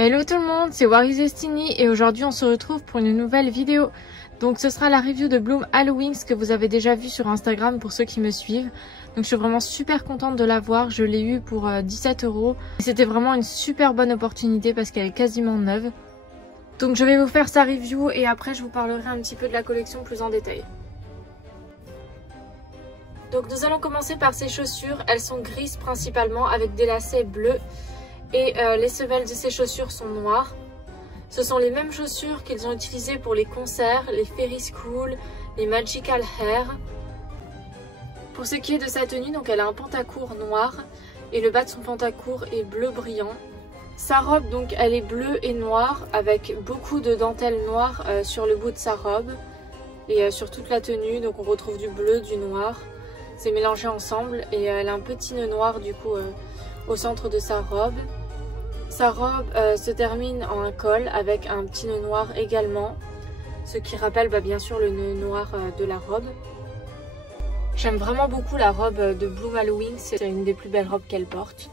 Hello tout le monde, c'est Warisdestiny et aujourd'hui on se retrouve pour une nouvelle vidéo. Donc ce sera la review de Bloom Halloweenz que vous avez déjà vu sur Instagram pour ceux qui me suivent. Donc je suis vraiment super contente de l'avoir, je l'ai eu pour 17 €. C'était vraiment une super bonne opportunité parce qu'elle est quasiment neuve. Donc je vais vous faire sa review et après je vous parlerai un petit peu de la collection plus en détail. Donc nous allons commencer par ces chaussures, elles sont grises principalement avec des lacets bleus. Et les semelles de ces chaussures sont noires. Ce sont les mêmes chaussures qu'ils ont utilisées pour les concerts, les Ferris Cool, les Magical Hair. Pour ce qui est de sa tenue, donc elle a un pantacourt noir et le bas de son pantacourt est bleu brillant. Sa robe, donc elle est bleue et noire avec beaucoup de dentelle noire sur le bout de sa robe et sur toute la tenue. Donc on retrouve du bleu, du noir. C'est mélangé ensemble et elle a un petit nœud noir du coup au centre de sa robe. Sa robe se termine en un col avec un petit nœud noir également, ce qui rappelle bien sûr le nœud noir de la robe. J'aime vraiment beaucoup la robe de Bloom Halloweenz, c'est une des plus belles robes qu'elle porte.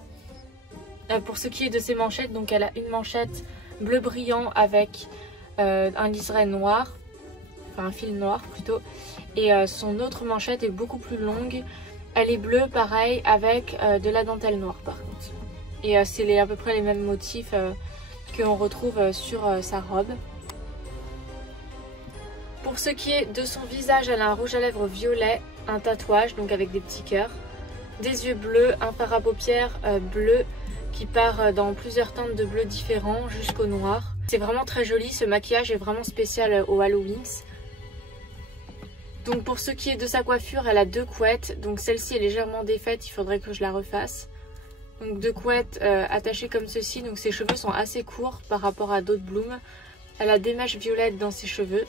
Pour ce qui est de ses manchettes, donc elle a une manchette bleu brillant avec un liseré noir, enfin un fil noir plutôt, et son autre manchette est beaucoup plus longue. Elle est bleue pareil avec de la dentelle noire par contre. Et c'est à peu près les mêmes motifs que l'on retrouve sur sa robe. Pour ce qui est de son visage, elle a un rouge à lèvres violet, un tatouage donc avec des petits cœurs, des yeux bleus, un fard à paupières bleu qui part dans plusieurs teintes de bleu différents jusqu'au noir. C'est vraiment très joli, ce maquillage est vraiment spécial au Halloweenz. Donc pour ce qui est de sa coiffure, elle a deux couettes. Donc celle-ci est légèrement défaite, il faudrait que je la refasse. Donc deux couettes attachées comme ceci. Donc ses cheveux sont assez courts par rapport à d'autres Bloom. Elle a des mèches violettes dans ses cheveux.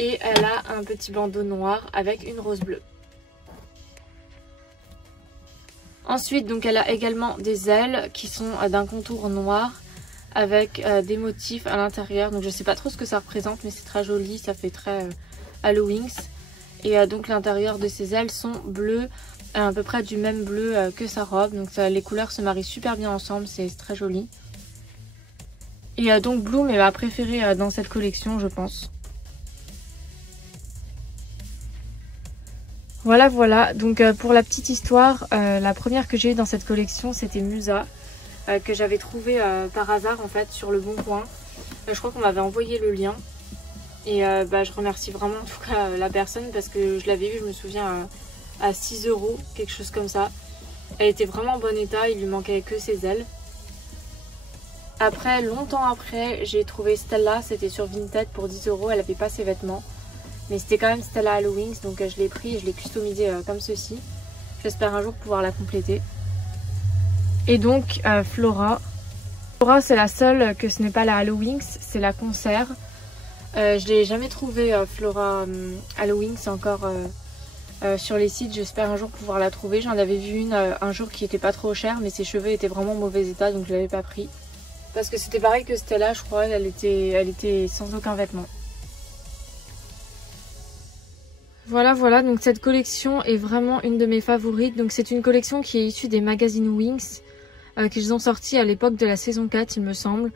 Et elle a un petit bandeau noir avec une rose bleue. Ensuite, donc elle a également des ailes qui sont d'un contour noir avec des motifs à l'intérieur. Donc je sais pas trop ce que ça représente, mais c'est très joli, ça fait très Halloweenz. Et donc l'intérieur de ses ailes sont bleues, à peu près du même bleu que sa robe. Donc les couleurs se marient super bien ensemble, c'est très joli. Et donc Bloom est ma préférée dans cette collection, je pense. Voilà, donc pour la petite histoire, la première que j'ai eue dans cette collection c'était Musa, que j'avais trouvée par hasard en fait sur le Bon Coin. Je crois qu'on m'avait envoyé le lien. Et je remercie vraiment en tout cas la personne parce que je l'avais vue, je me souviens, à 6 €, quelque chose comme ça. Elle était vraiment en bon état, il lui manquait que ses ailes. Après, longtemps après, j'ai trouvé Stella, c'était sur Vinted pour 10 €, elle avait pas ses vêtements. Mais c'était quand même Stella Halloweenz, donc je l'ai pris et je l'ai customisé comme ceci. J'espère un jour pouvoir la compléter. Et donc Flora. Flora c'est la seule que ce n'est pas la Halloweenz, c'est la concert. Je l'ai jamais trouvé Flora Halloweenz encore sur les sites. J'espère un jour pouvoir la trouver. J'en avais vu une un jour qui était pas trop chère, mais ses cheveux étaient vraiment en mauvais état, donc je l'avais pas pris. Parce que c'était pareil que Stella, je crois, elle était sans aucun vêtement. Voilà, donc cette collection est vraiment une de mes favorites. Donc c'est une collection qui est issue des magazines Winx qu'ils ont sorti à l'époque de la saison 4 il me semble.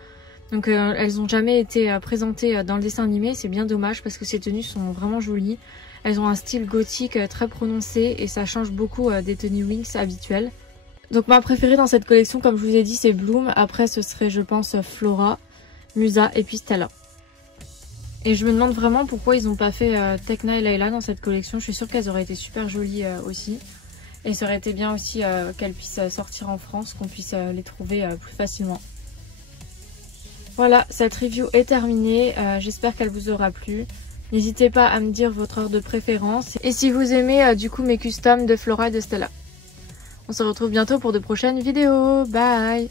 Donc elles n'ont jamais été présentées dans le dessin animé, c'est bien dommage parce que ces tenues sont vraiment jolies. Elles ont un style gothique très prononcé et ça change beaucoup des tenues Winx habituelles. Donc ma préférée dans cette collection, comme je vous ai dit, c'est Bloom. Après ce serait je pense Flora, Musa et puis Stella. Et je me demande vraiment pourquoi ils n'ont pas fait Tekna et Layla dans cette collection. Je suis sûre qu'elles auraient été super jolies aussi. Et ça aurait été bien aussi qu'elles puissent sortir en France, qu'on puisse les trouver plus facilement. Voilà, cette review est terminée. J'espère qu'elle vous aura plu. N'hésitez pas à me dire votre ordre de préférence. Et si vous aimez du coup mes customs de Flora et de Stella. On se retrouve bientôt pour de prochaines vidéos. Bye!